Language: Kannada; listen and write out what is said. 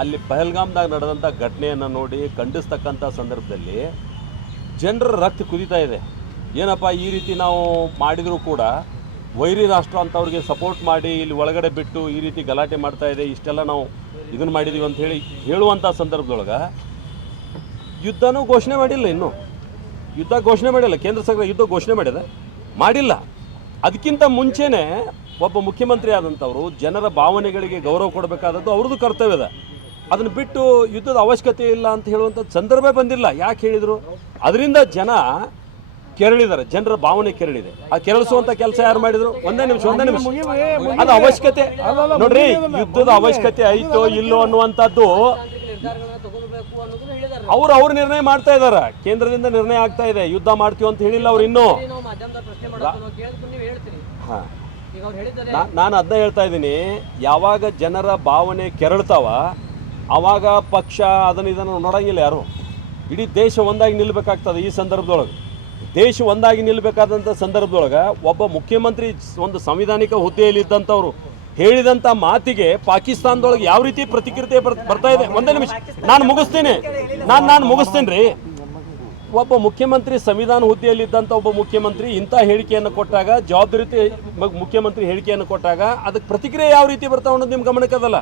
ಅಲ್ಲಿ ಪಹಲ್ಗಾಮ್ದಾಗ ನಡೆದಂಥ ಘಟನೆಯನ್ನು ನೋಡಿ ಖಂಡಿಸ್ತಕ್ಕಂಥ ಸಂದರ್ಭದಲ್ಲಿ ಜನರ ರಕ್ತ ಕುದೀತಾ ಇದೆ. ಏನಪ್ಪ ಈ ರೀತಿ ನಾವು ಮಾಡಿದರೂ ಕೂಡ ವೈರಿ ರಾಷ್ಟ್ರ ಅಂತವ್ರಿಗೆ ಸಪೋರ್ಟ್ ಮಾಡಿ ಇಲ್ಲಿ ಒಳಗಡೆ ಬಿಟ್ಟು ಈ ರೀತಿ ಗಲಾಟೆ ಮಾಡ್ತಾ ಇದೆ, ಇಷ್ಟೆಲ್ಲ ನಾವು ಇದನ್ನು ಮಾಡಿದ್ದೀವಿ ಅಂತ ಹೇಳಿ ಹೇಳುವಂಥ ಸಂದರ್ಭದೊಳಗೆ ಯುದ್ಧನೂ ಘೋಷಣೆ ಮಾಡಿಲ್ಲ ಇನ್ನು. ಯುದ್ಧ ಘೋಷಣೆ ಮಾಡಿಲ್ಲ, ಕೇಂದ್ರ ಸರ್ಕಾರ ಯುದ್ಧ ಘೋಷಣೆ ಮಾಡಿದೆ. ಮಾಡಿಲ್ಲ. ಅದಕ್ಕಿಂತ ಮುಂಚೆನೇ ಒಬ್ಬ ಮುಖ್ಯಮಂತ್ರಿ ಆದಂಥವರು ಜನರ ಭಾವನೆಗಳಿಗೆ ಗೌರವ ಕೊಡಬೇಕಾದದ್ದು ಅವ್ರದ್ದು ಕರ್ತವ್ಯ ಅದನ್ನು ಬಿಟ್ಟು ಯುದ್ಧದ ಅವಶ್ಯಕತೆ ಇಲ್ಲ ಅಂತ ಹೇಳುವಂಥ ಸಂದರ್ಭ ಬಂದಿಲ್ಲ. ಯಾಕೆ ಹೇಳಿದರು? ಅದರಿಂದ ಜನ ಕೆರಳಿದ್ದಾರೆ. ಜನರ ಭಾವನೆ ಕೆರಳಿದೆ. ಆ ಕೆರಳಿಸುವಂತ ಕೆಲಸ ಯಾರು ಮಾಡಿದ್ರು? ಒಂದೇ ನಿಮಿಷ ಒಂದೇ ನಿಮಿಷ. ಅದು ಅವಶ್ಯಕತೆ. ನೋಡ್ರಿ, ಯುದ್ಧದ ಅವಶ್ಯಕತೆ ಐತೋ ಇಲ್ಲೋ ಅನ್ನುವಂಥದ್ದು ಅವ್ರು ಅವ್ರು ನಿರ್ಣಯ ಮಾಡ್ತಾ ಇದ್ದಾರೆ. ಕೇಂದ್ರದಿಂದ ನಿರ್ಣಯ ಆಗ್ತಾ ಇದೆ. ಯುದ್ಧ ಮಾಡ್ತೀವಿ ಅಂತ ಹೇಳಿಲ್ಲ ಅವ್ರು ಇನ್ನೂ. ನಾನು ಅದನ್ನ ಹೇಳ್ತಾ ಇದ್ದೀನಿ. ಯಾವಾಗ ಜನರ ಭಾವನೆ ಕೆರಳ್ತಾವ ಆವಾಗ ಪಕ್ಷ ಅದನ್ನು ಇದನ್ನು ನೋಡೋಂಗಿಲ್ಲ ಯಾರು? ಇಡೀ ದೇಶ ಒಂದಾಗಿ ನಿಲ್ಬೇಕಾಗ್ತದೆ ಈ ಸಂದರ್ಭದೊಳಗೆ. ದೇಶ ಒಂದಾಗಿ ನಿಲ್ಬೇಕಾದಂಥ ಸಂದರ್ಭದೊಳಗೆ ಒಬ್ಬ ಮುಖ್ಯಮಂತ್ರಿ ಒಂದು ಸಂವಿಧಾನಿಕ ಹುದ್ದೆಯಲ್ಲಿ ಇದ್ದಂಥವ್ರು ಹೇಳಿದಂಥ ಮಾತಿಗೆ ಪಾಕಿಸ್ತಾನದೊಳಗೆ ಯಾವ ರೀತಿ ಪ್ರತಿಕ್ರಿಯೆ ಬರ್- ಬರ್ತಾ ಇದೆ? ಒಂದೇ ನಿಮಿಷ. ನಾನು ಮುಗಿಸ್ತೀನಿ. ನಾನು ನಾನು ಮುಗಿಸ್ತೀನಿ ರೀ. ಒಬ್ಬ ಮುಖ್ಯಮಂತ್ರಿ ಸಂವಿಧಾನ ಹುದ್ದೆಯಲ್ಲಿದ್ದಂಥ ಒಬ್ಬ ಮುಖ್ಯಮಂತ್ರಿ ಇಂಥ ಹೇಳಿಕೆಯನ್ನು ಕೊಟ್ಟಾಗ ಜವಾಬ್ದಾರಿ ಮುಖ್ಯಮಂತ್ರಿ ಹೇಳಿಕೆಯನ್ನು ಕೊಟ್ಟಾಗ ಅದಕ್ಕೆ ಪ್ರತಿಕ್ರಿಯೆ ಯಾವ ರೀತಿ ಬರ್ತಾವ ಅನ್ನೋದು ನಿಮ್ಮ ಗಮನಕ್ಕದಲ್ಲ